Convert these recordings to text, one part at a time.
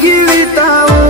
જિંદગી વિતાવું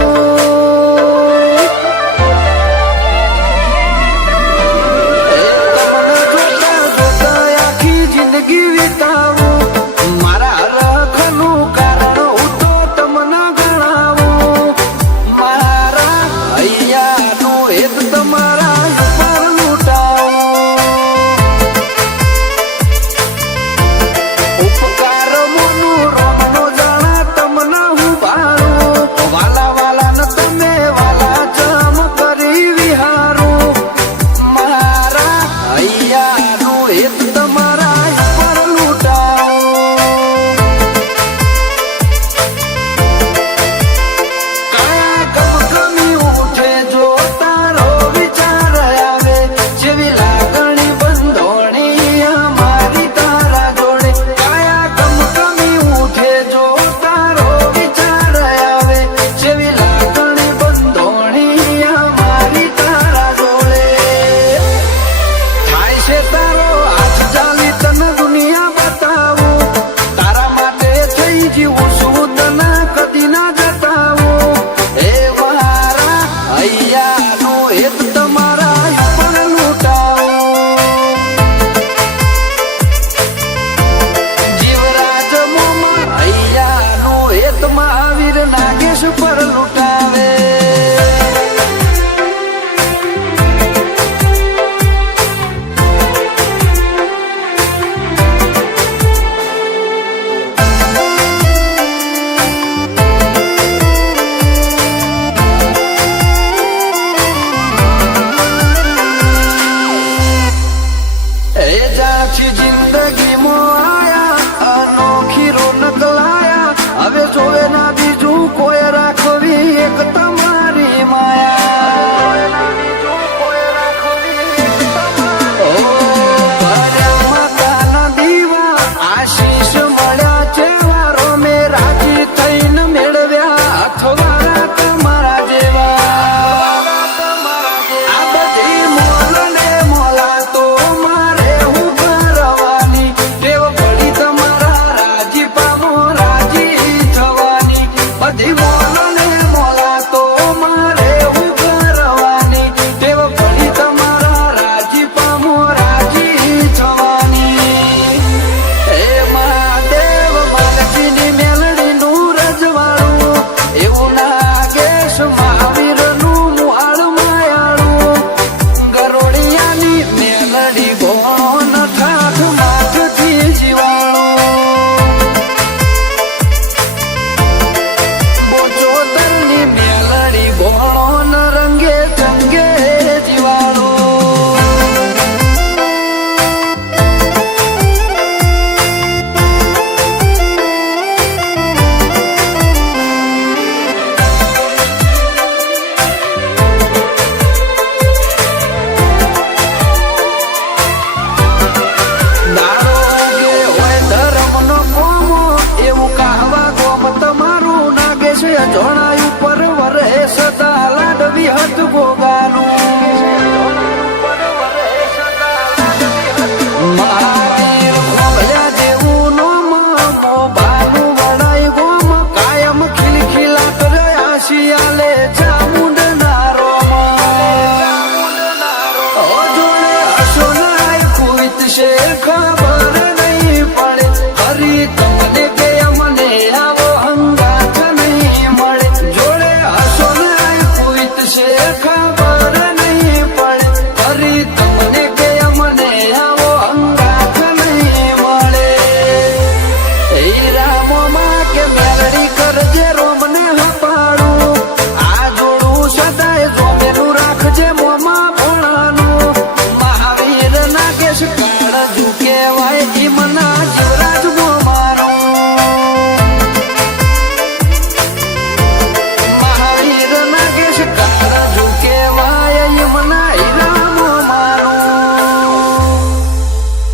પર લૂટાવે એ જાછી જિંદગીમાં આયા અનોખી રોનક લાયા હવે જોવે ના બીજું કોઈ રાખવી એક તમારી માયા માતાના દીવા આશીષ મળ્યા ચેવારો મેં રાજી થઈને મેળવ્યા અથવારા તમારા જેવા આ બધી મોલ ને મોલા તો મારે હું કરવાની ટેવ પડી તમારા રાજી પામો રાજી થવાની બધી મોલ ને મોલા તો મારે હું કરવાની ટેવ પડી તમારા રાજી પામો રાજી થવાની હે મહાદેવ માલજીની મેલડીનું રજવાડું એવું નાગેશ મહાવીરનું મુહાળ માયાળું ગરોડિયાની મેલડી ગોણ ઠાઠ નાથથી જીવાણું બોચોદરની મેલડી ગોણ રંગે ચંગે જીવાણું દારોગે હોય ધર્મનો કોમો એવું કહાવા ગોમ તમારું નાગે છે જણાયું પર વરે સદા લાડવી હત ગો